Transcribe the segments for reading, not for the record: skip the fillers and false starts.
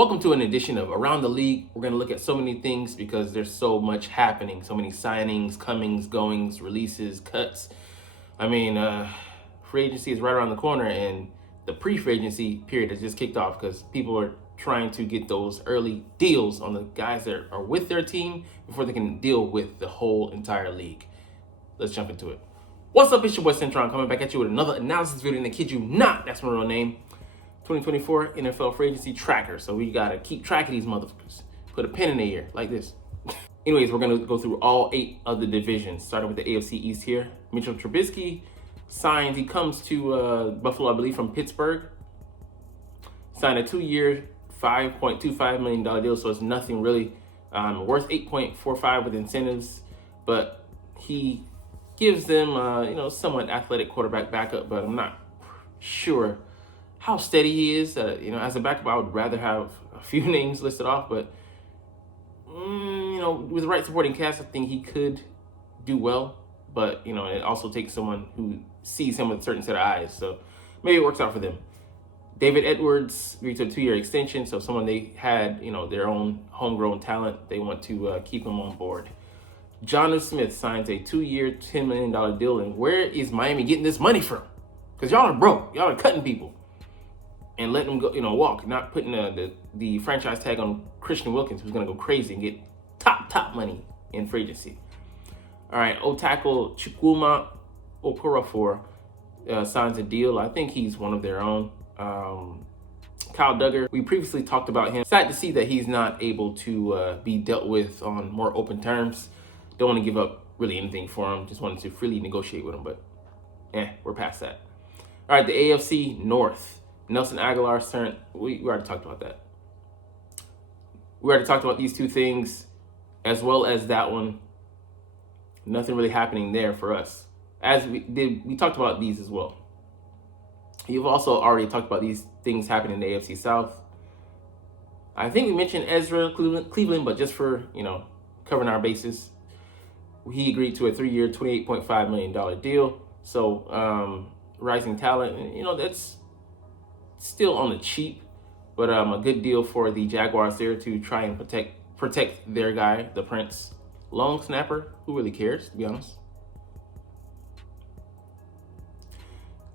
Welcome to an edition of Around the League. We're going to look at so many things because there's so much happening. So many signings, comings, goings, releases, cuts. Free agency is right around the corner, and the pre-free agency period has just kicked off because people are trying to get those early deals on the guys that are with their team before they can deal with the whole entire league. Let's jump into it. What's up? It's your boy Cintron coming back at you with another analysis video, and I kid you not, that's my real name. 2024 NFL free agency tracker. So we gotta keep track of these motherfuckers. Put a pin in the ear like this. Anyways, we're gonna go through all 8 of the divisions, starting with the AFC East here. Mitchell Trubisky signs. He comes to Buffalo, I believe, from Pittsburgh. Signed a 2-year, $5.25 million deal, so it's nothing really. Worth 8.45 with incentives, but he gives them, somewhat athletic quarterback backup, but I'm not sure how steady he is. As a backup, I would rather have a few names listed off, but with the right supporting cast, I think he could do well. But it also takes someone who sees him with a certain set of eyes, so maybe it works out for them. David Edwards agreed to a 2-year extension, so someone they had, their own homegrown talent, they want to keep him on board. Jonnu Smith signs a 2-year, $10 million deal, and where is Miami getting this money from? Because y'all are broke, y'all are cutting people and letting them go, walk, not putting the franchise tag on Christian Wilkins, who's going to go crazy and get top money in free agency. All right, O-tackle Chukwuma Okorafor signs a deal. I think he's one of their own. Kyle Duggar, we previously talked about him. Sad to see that he's not able to be dealt with on more open terms. Don't want to give up really anything for him. Just wanted to freely negotiate with him, but we're past that. All right, the AFC North. Nelson Aguilar, we already talked about that. We already talked about these 2 things as well as that one. Nothing really happening there for us. As we talked about these as well. You've also already talked about these things happening in the AFC South. I think we mentioned Ezra Cleveland, but just for, covering our bases, he agreed to a 3-year, $28.5 million deal. So, rising talent, that's still on the cheap, but a good deal for the Jaguars there to try and protect their guy, the Prince. Long snapper, who really cares, to be honest.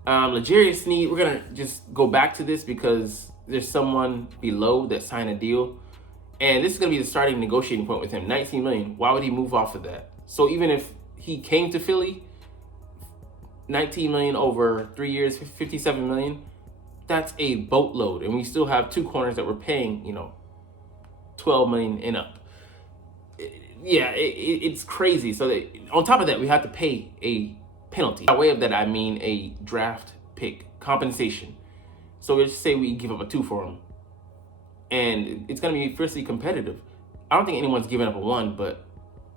L'Jarius Sneed, we're going to just go back to this because there's someone below that signed a deal. And this is going to be the starting negotiating point with him. $19 million. Why would he move off of that? So even if he came to Philly, $19 million over 3 years, $57 million, that's a boatload. And we still have 2 corners that we're paying, $12 million and up. It's crazy. So on top of that, we have to pay a penalty. By way of that, I mean a draft pick compensation. So let's say we give up a 2 for him, and it's going to be fiercely competitive. I don't think anyone's giving up a 1, but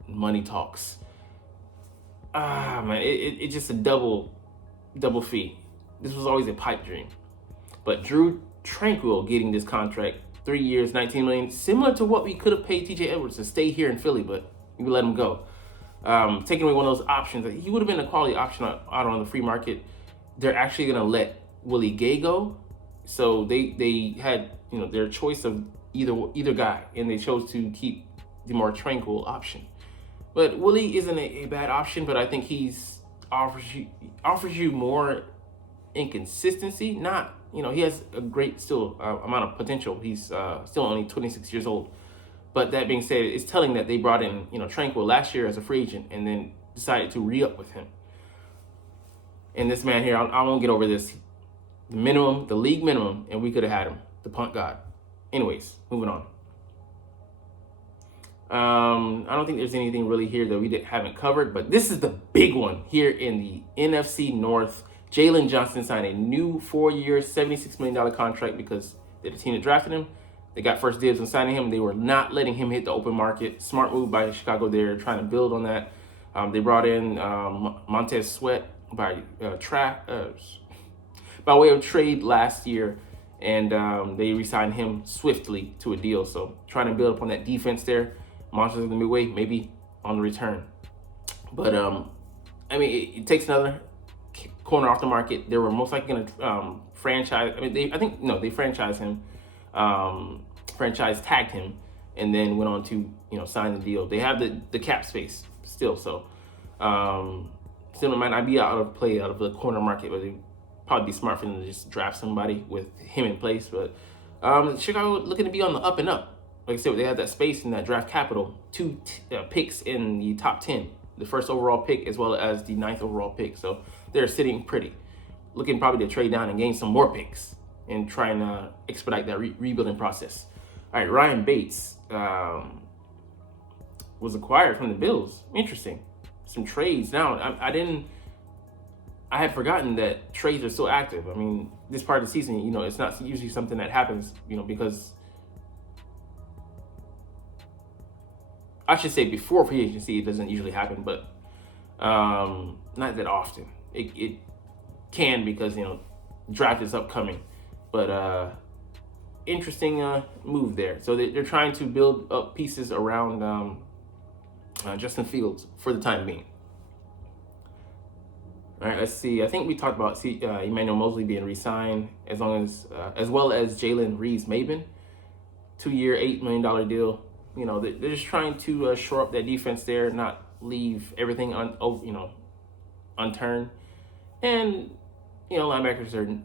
money talks. It's just a double fee. This was always a pipe dream. But Drew Tranquill getting this contract, 3 years, $19 million, similar to what we could have paid TJ Edwards to stay here in Philly, but we let him go. Taking away one of those options. He would have been a quality option out on the free market. They're actually going to let Willie Gay go. So they had their choice of either guy, and they chose to keep the more Tranquill option. But Willie isn't a bad option, but I think he's offers you more inconsistency. Not he has a great amount of potential. He's still only 26 years old. But that being said, it's telling that they brought in, Tranquill last year as a free agent and then decided to re-up with him. And this man here, I won't get over this. The league minimum, and we could have had him, the punt god. Anyways, moving on. I don't think there's anything really here that we haven't covered, but this is the big one here in the NFC North. Jalen Johnson signed a new 4-year, $76 million contract because they're the team that drafted him. They got first dibs on signing him. They were not letting him hit the open market. Smart move by Chicago there, trying to build on that. They brought in Montez Sweat by way of trade last year, and they re-signed him swiftly to a deal. So trying to build up on that defense there. Monsters in the midway, maybe on the return. But it takes another corner off the market. They were most likely going to franchise. They franchise him franchise tagged him and then went on to sign the deal. They have the cap space still, so still might not be out of play out of the corner market, but it'd probably be smart for them to just draft somebody with him in place. But Chicago looking to be on the up and up. Like I said, they have that space and that draft capital, 2 picks in the top 10, the first overall pick as well as the 9th overall pick. So they're sitting pretty, looking probably to trade down and gain some more picks and try and expedite that rebuilding process. All right, Ryan Bates was acquired from the Bills. Interesting. Some trades. Now, I had forgotten that trades are so active. I mean, this part of the season, it's not usually something that happens, because I should say before free agency, it doesn't usually happen, but not that often. It can because, draft is upcoming. But interesting move there. So they're trying to build up pieces around Justin Fields for the time being. All right, let's see. I think we talked about Emmanuel Mosley being re-signed, as well as Jalen Reeves-Maybin, 2-year, $8 million deal. They're just trying to shore up that defense there, not leave everything unturned. And linebackers are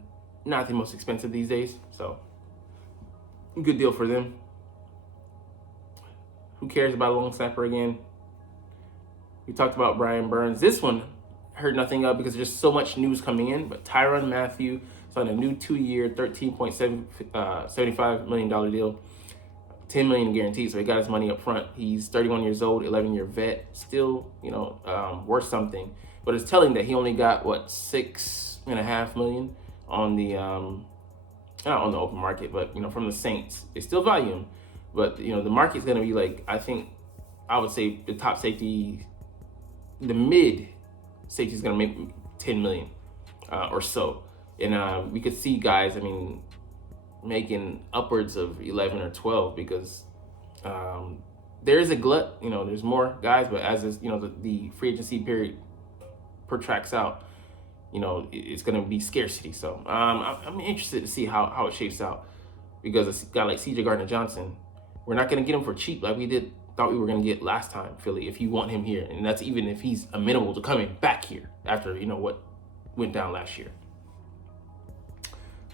not the most expensive these days, so good deal for them. Who cares about a long snapper again? We talked about Brian Burns. This one heard nothing of because there's just so much news coming in. But Tyrann Mathieu signed a new 2-year, $13.75 million deal, $10 million guaranteed. So he got his money up front. He's 31 years old, 11-year vet, still worth something. But it's telling that he only got $6.5 million on the not on the open market, but from the Saints. They still value him, but the market's gonna be like, I would say the top safety, the mid safety is gonna make 10 million or so, and we could see guys, making upwards of 11 or 12 because there is a glut. There's more guys, but as is, the free agency period protracts out, it's going to be scarcity. So I'm interested to see how it shapes out, because a guy like CJ Gardner-Johnson, we're not going to get him for cheap like we thought we were going to get last time, Philly, if you want him here. And that's even if he's amenable to coming back here after, what went down last year.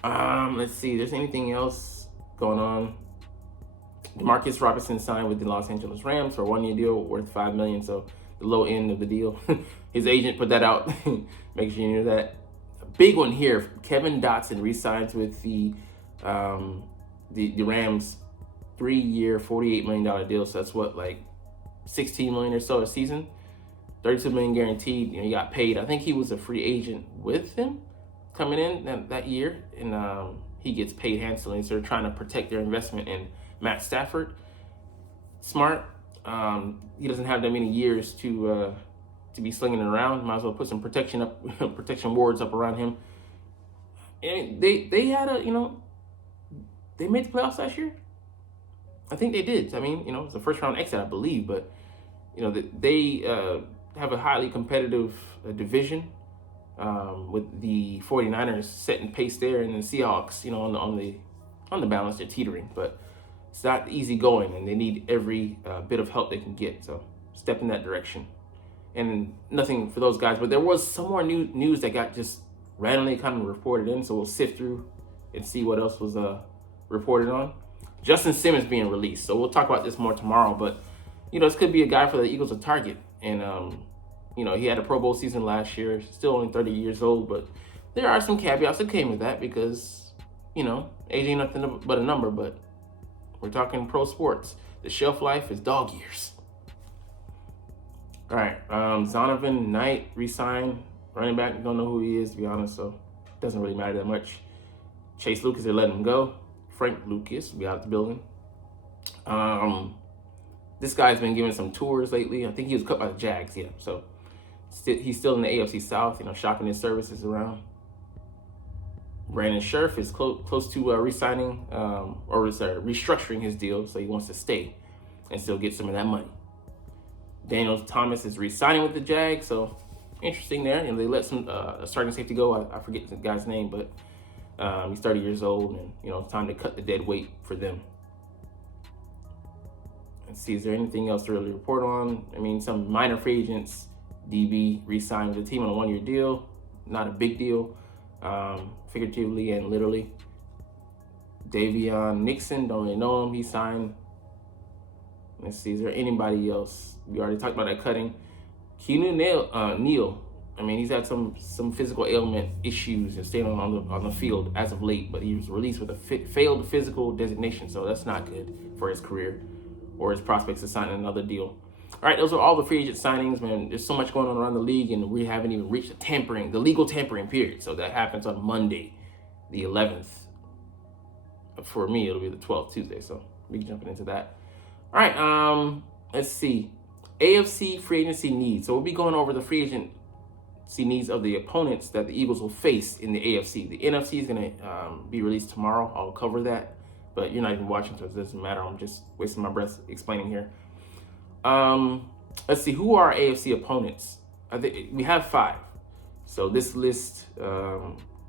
Let's see, there's anything else going on. Demarcus Robinson signed with the Los Angeles Rams for a 1-year deal worth $5 million. So the low end of the deal. His agent put that out. Make sure you know that. A big one here. Kevin Dotson re-signs with the Rams, 3-year, $48 million deal. So that's what, like $16 million or so a season. $32 million guaranteed. He got paid. I think he was a free agent with them coming in that year, and he gets paid handsomely. So they're trying to protect their investment in Matt Stafford. Smart. He doesn't have that many years to be slinging it around. Might as well put some protection wards up around him. And they had they made the playoffs last year. I think they did. It's a first round exit, I believe, but they have a highly competitive division with the 49ers setting pace there, and the Seahawks, on the balance, they're teetering, but it's not easy going, and they need every bit of help they can get. So step in that direction. And nothing for those guys, but there was some more news that got just randomly kind of reported in, so we'll sift through and see what else was reported on. Justin Simmons being released, so we'll talk about this more tomorrow, but this could be a guy for the Eagles to target. And he had a Pro Bowl season last year, still only 30 years old, but there are some caveats that came with that because age ain't nothing but a number. But we're talking pro sports. The shelf life is dog years. All right, Zonovan Knight re-signed, running back. Don't know who he is, to be honest, so it doesn't really matter that much. Chase Lucas, they're letting him go. Frank Lucas will be out the building. This guy's been giving some tours lately. I think he was cut by the Jags, yeah. So he's still in the AFC South, shopping his services around. Brandon Scherf is close to re-signing, restructuring his deal, so he wants to stay and still get some of that money. Daniel Thomas is re-signing with the Jags, so interesting there. They let some starting safety go. I forget the guy's name, but he's 30 years old, and it's time to cut the dead weight for them. Let's see, is there anything else to really report on? I mean, some minor free agents. DB re-signed with the team on a 1-year deal. Not a big deal, figuratively and literally. Davion Nixon, don't really know him. He signed. Let's see, is there anybody else? We already talked about that cutting. Keanu Neal. I mean, he's had some physical ailment issues and staying on the field as of late, but he was released with a failed physical designation, so that's not good for his career or his prospects to sign another deal. All right, those are all the free agent signings, man. There's so much going on around the league, and we haven't even reached the legal tampering period. So that happens on Monday, the 11th. For me, it'll be the 12th, Tuesday. So we can jump into that. All right, let's see. AFC free agency needs. So we'll be going over the free agency needs of the opponents that the Eagles will face in the AFC. The NFC is going to be released tomorrow. I'll cover that, but you're not even watching, so it doesn't matter. I'm just wasting my breath explaining here. Let's see, who are our AFC opponents? I think we have 5. So this list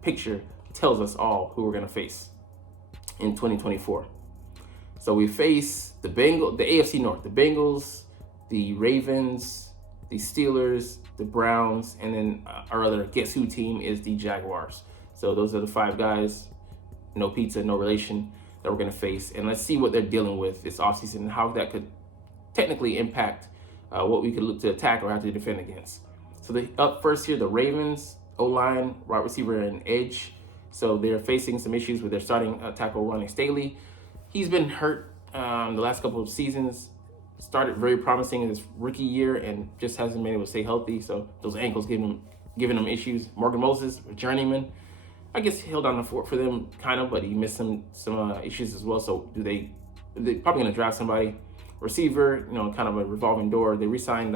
picture tells us all who we're going to face in 2024. So we face the AFC North, the Bengals, the Ravens, the Steelers, the Browns, and then our other guess who team is the Jaguars. So those are the 5 guys, no pizza, no relation, that we're going to face. And let's see what they're dealing with this offseason and how that could technically impact what we could look to attack or have to defend against. So up first here, the Ravens, O-line, wide receiver, and edge. So they're facing some issues with their starting tackle, Ronnie Staley. He's been hurt the last couple of seasons. Started very promising in his rookie year and just hasn't been able to stay healthy. So those ankles giving him issues. Morgan Moses, a journeyman, I guess he held down the fort for them kind of, but he missed some issues as well. So they're probably going to draft somebody. Receiver, kind of a revolving door. They re-signed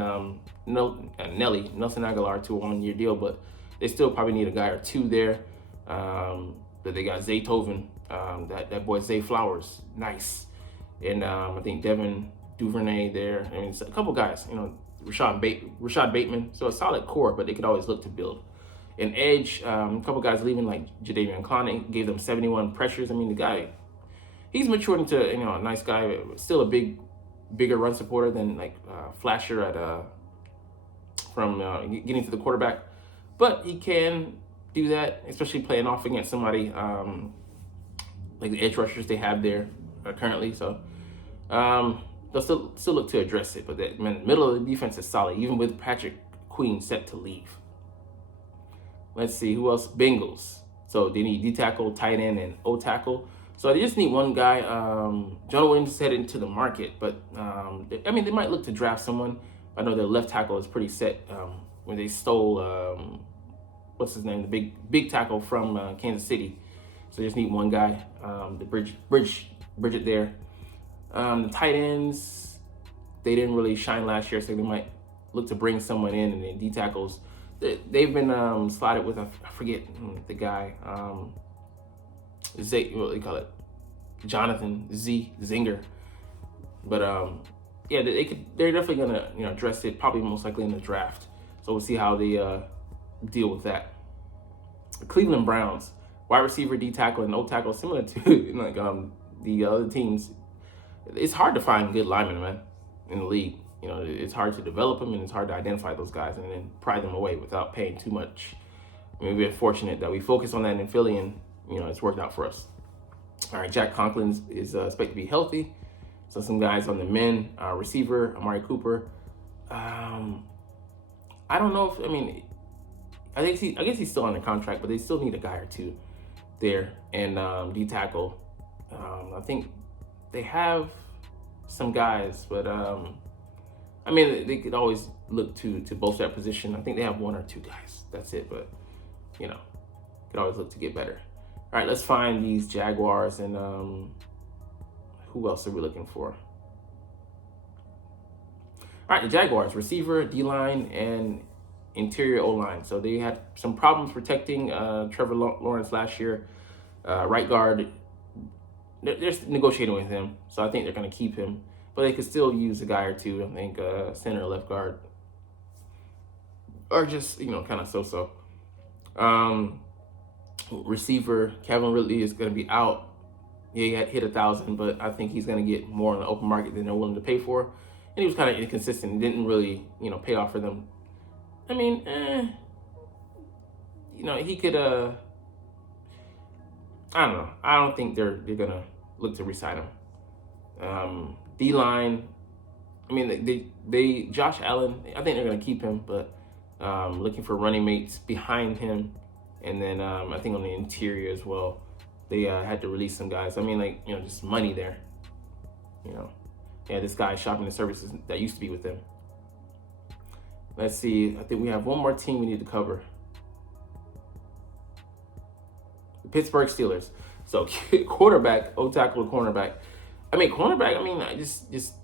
Nelson Aguilar to a 1-year deal, but they still probably need a guy or 2 there. But they got Zaytoven, that boy Zay Flowers, nice, and I think Devin Duvernay there. I mean, it's a couple guys, Rashad Bateman. So a solid core, but they could always look to build. An edge, a couple guys leaving like Jadeveon Clowney, gave them 71 pressures. I mean, the guy, he's matured into a nice guy, still a bigger run supporter than like Flasher from getting to the quarterback, but he can do that, especially playing off against somebody like the edge rushers they have there currently. So they'll still look to address it, but the middle of the defense is solid, even with Patrick Queen set to leave. Let's see who else. Bengals. So they need D tackle, tight end, and O tackle. So they just need one guy. Jonah Williams is headed into the market, but they might look to draft someone. I know their left tackle is pretty set. When they stole, what's his name, the big tackle from Kansas City. So they just need one guy to bridge it there. The tight ends, they didn't really shine last year, so they might look to bring someone in. And then D tackles, they've been slotted with, I forget the guy. What do you call it? Jonathan Zinger. But they're definitely gonna address it, probably most likely in the draft. So we'll see how they deal with that. The Cleveland Browns, wide receiver, D tackle, and O tackle, similar to the other teams. It's hard to find good linemen, man, in the league. It's hard to develop them, and it's hard to identify those guys and then pry them away without paying too much. We've been fortunate that we focus on that in Philly, and it's worked out for us. All right, Jack Conklin is expected to be healthy. So some guys on the men, receiver, Amari Cooper. I don't know if, I guess he's still under contract, but they still need a guy or 2 there. And D tackle, I think they have some guys, but they could always look to bolster that position. I think they have 1 or 2 guys. That's it, but could always look to get better. All right, let's find these Jaguars, and who else are we looking for? All right, the Jaguars, receiver, D-line, and interior O-line. So they had some problems protecting Trevor Lawrence last year. Right guard, they're negotiating with him, so I think they're going to keep him. But they could still use a guy or 2, I think, center, left guard, or just, kind of so-so. Receiver, Kevin Ridley is going to be out. he had hit 1,000, but I think he's going to get more on the open market than they're willing to pay for. And he was kind of inconsistent. He didn't really, pay off for them. I mean, he could. I don't know. I don't think they're gonna look to re-sign him. D-line. I mean, they Josh Allen. I think they're gonna keep him, but looking for running mates behind him, and then I think on the interior as well. They had to release some guys. I mean, just money there. This guy shopping the services that used to be with them. Let's see. I think we have one more team we need to cover. The Pittsburgh Steelers. So quarterback, tackle to cornerback. I just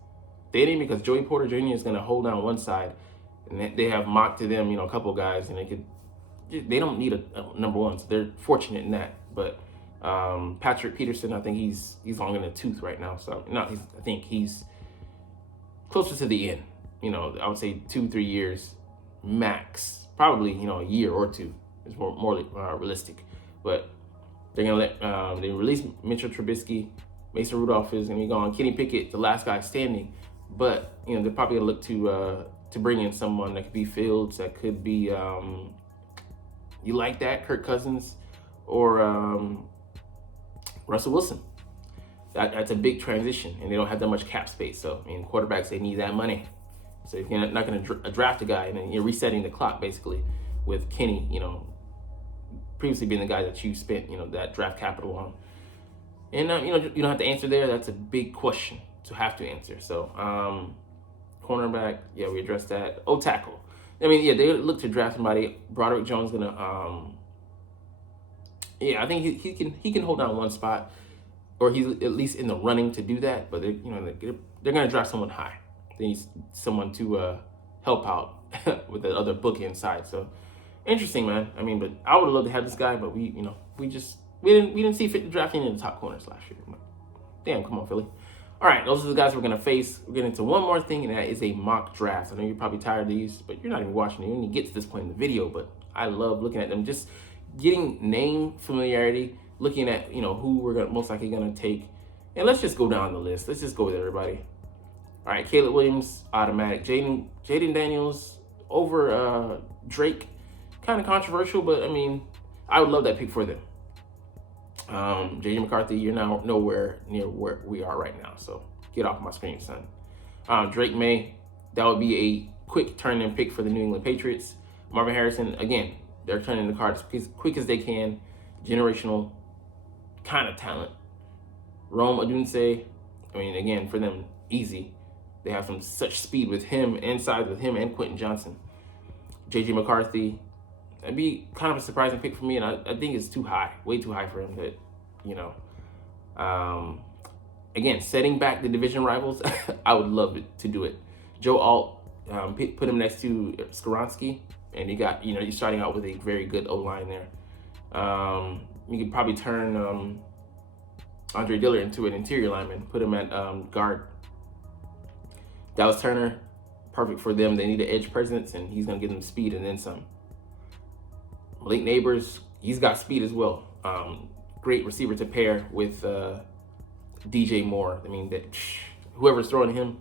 stating because Joey Porter Jr. is going to hold down one side, and they have mocked to them, a couple guys, and they don't need a number one, so they're fortunate in that. But Patrick Peterson, I think he's long in the tooth right now. So I think he's closer to the end. I would say 2-3 years max. Probably a year or two is more realistic. But they're gonna let they release Mitchell Trubisky. Mason Rudolph is gonna be gone. Kenny Pickett, the last guy standing. But they're probably gonna look to bring in someone that could be Fields, that could be you like that, Kirk Cousins, or Russell Wilson. That's a big transition, and they don't have that much cap space. So quarterbacks, they need that money. So if you're not going to draft a guy, and then you're resetting the clock basically with Kenny, previously being the guy that you spent that draft capital on, and you don't have to answer there. That's a big question to have to answer. So cornerback, yeah, we addressed that. Tackle. They look to draft somebody. Broderick Jones gonna I think he can hold down one spot, or he's at least in the running to do that. But they're gonna draft someone high. They need someone to help out with the other bookend side. So interesting, man. But I would have loved to have this guy, but we didn't see fit to draft any of the top corners last year. Damn, come on, Philly. All right, those are the guys we're gonna face. We're getting into one more thing, and that is a mock draft. I know you're probably tired of these, but you're not even watching it. You only get to this point in the video, but I love looking at them. Just getting name familiarity, looking at who we're most likely gonna take, and let's just go down the list. Let's just go with everybody. All right, Caleb Williams, automatic. Jaden Daniels over Drake, kind of controversial, but I would love that pick for them. JJ McCarthy, you're now nowhere near where we are right now, so get off my screen, son. Drake May, that would be a quick turn-in pick for the New England Patriots. Marvin Harrison, again, they're turning the cards as quick as they can. Generational kind of talent. Rome Odunze, again, for them, easy. They have such speed with him, and size with him and Quentin Johnson. JJ McCarthy, that'd be kind of a surprising pick for me, and I think it's too high, way too high for him. But again, setting back the division rivals, I would love it to do it. Joe Alt, put him next to Skoronski, and you got you're starting out with a very good O line there. You could probably turn Andre Dillard into an interior lineman, put him at guard. Dallas Turner, perfect for them. They need an edge presence, and he's going to give them speed and then some. Malik Neighbors, he's got speed as well. Great receiver to pair with DJ Moore. Whoever's throwing him,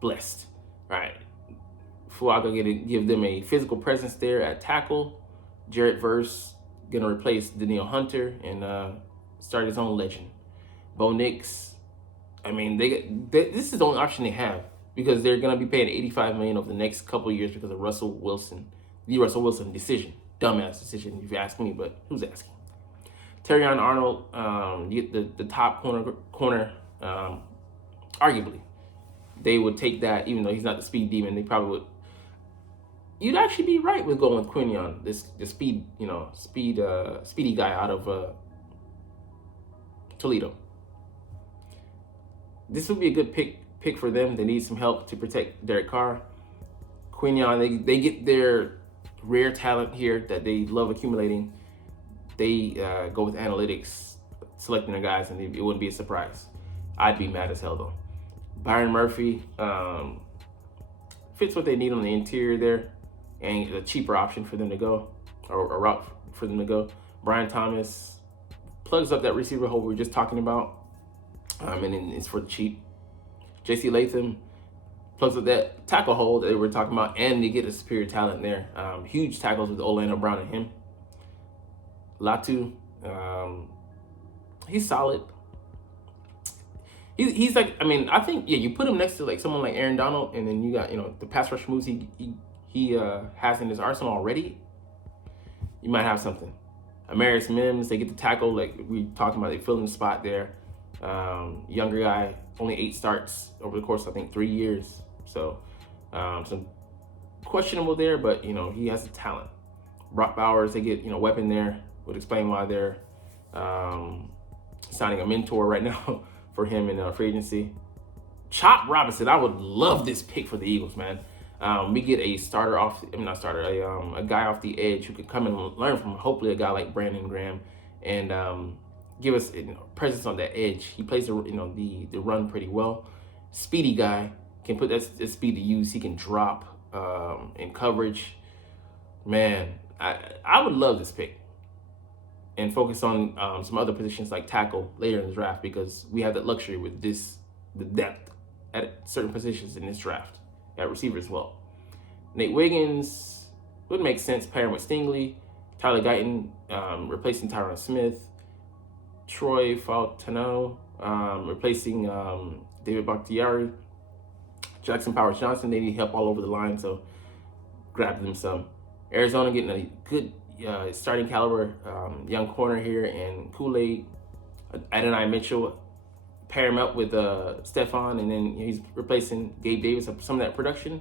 blessed. All right. Fuaga going to give them a physical presence there at tackle. Jarrett Verse going to replace Danielle Hunter and start his own legend. Bo Nix, this is the only option they have, because they're going to be paying $85 million over the next couple of years because of the Russell Wilson decision. Dumbass decision, if you ask me, but who's asking? Terrion Arnold, the top corner, arguably, they would take that, even though he's not the speed demon. They probably would. You'd actually be right with going with Quinion, the speedy guy out of Toledo. This would be a good pick for them. They need some help to protect Derek Carr. Quinion, they get their rare talent here that they love accumulating. They go with analytics, selecting their guys, and it wouldn't be a surprise. I'd be mad as hell though. Byron Murphy fits what they need on the interior there, and a cheaper option for them to go, or a route for them to go. Brian Thomas, plugs up that receiver hole we were just talking about, and then it's for the cheap. J.C. Latham plugs up that tackle hole that we were talking about, and they get a superior talent there. Huge tackles with Orlando Brown and him. Latu, he's solid. He's like, I mean, I think, yeah, you put him next to like someone like Aaron Donald, and then you got, you know, the pass rush moves he has in his arsenal already. You might have something. Amarius Mims, they get the tackle like we talking about. They fill in the spot there. Younger guy, only 8 starts over the course of, I think, 3 years. So some questionable there, but you know, he has the talent. Brock Bowers, they get, you know, weapon there. Would explain why they're signing a mentor right now for him in free agency. Chop Robinson, I would love this pick for the Eagles, man. We get a starter off, not starter, a guy off the edge who could come and learn from hopefully a guy like Brandon Graham and give us, you know, presence on that edge. He plays the, you know, the run pretty well. Speedy guy, can put that speed to use. He can drop in coverage. Man, I would love this pick and focus on some other positions like tackle later in the draft, because we have that luxury with the depth at certain positions in this draft. At receiver as well. Nate Wiggins would make sense pairing with Stingley. Tyler Guyton replacing Tyron Smith. Troy Fautano replacing David Bakhtiari. Jackson Powers Johnson, they need help all over the line, so grab them some. Arizona getting a good starting caliber young corner here, and Kool-Aid. Adonai Mitchell, pair him up with Stephon, and then he's replacing Gabe Davis. Some of that production,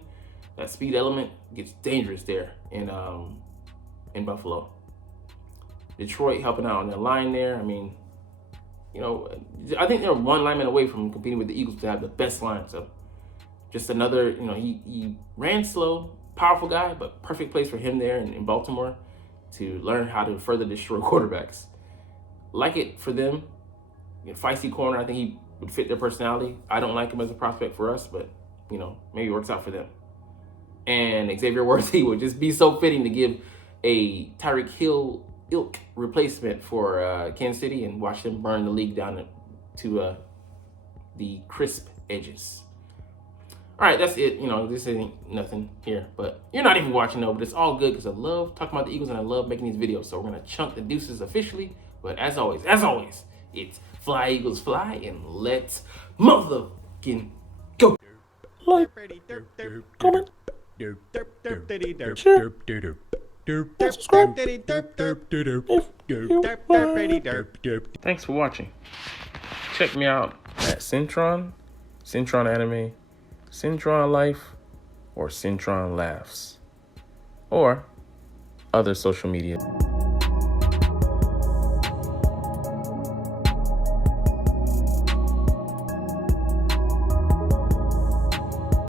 that speed element gets dangerous there in Buffalo. Detroit helping out on their line there. I mean, you know, I think they're one lineman away from competing with the Eagles to have the best line. So just another, you know, he ran slow, powerful guy, but perfect place for him there in Baltimore to learn how to further destroy quarterbacks. Like it for them. You know, feisty corner, I think he would fit their personality. I don't like him as a prospect for us, but, you know, maybe it works out for them. And Xavier Worthy would just be so fitting to give a Tyreek Hill ilk replacement for Kansas City and watch them burn the league down to the crisp edges. All right, that's it. You know, this ain't nothing here, but you're not even watching though, but it's all good because I love talking about the Eagles and I love making these videos. So we're going to chunk the deuces officially. But as always, it's fly, Eagles, fly, and let's motherfucking go. Like, comment, share, subscribe if you Thanks for watching. Check me out at Cintron, Cintron Anime, Cintron Life, or Cintron Laughs, or other social media.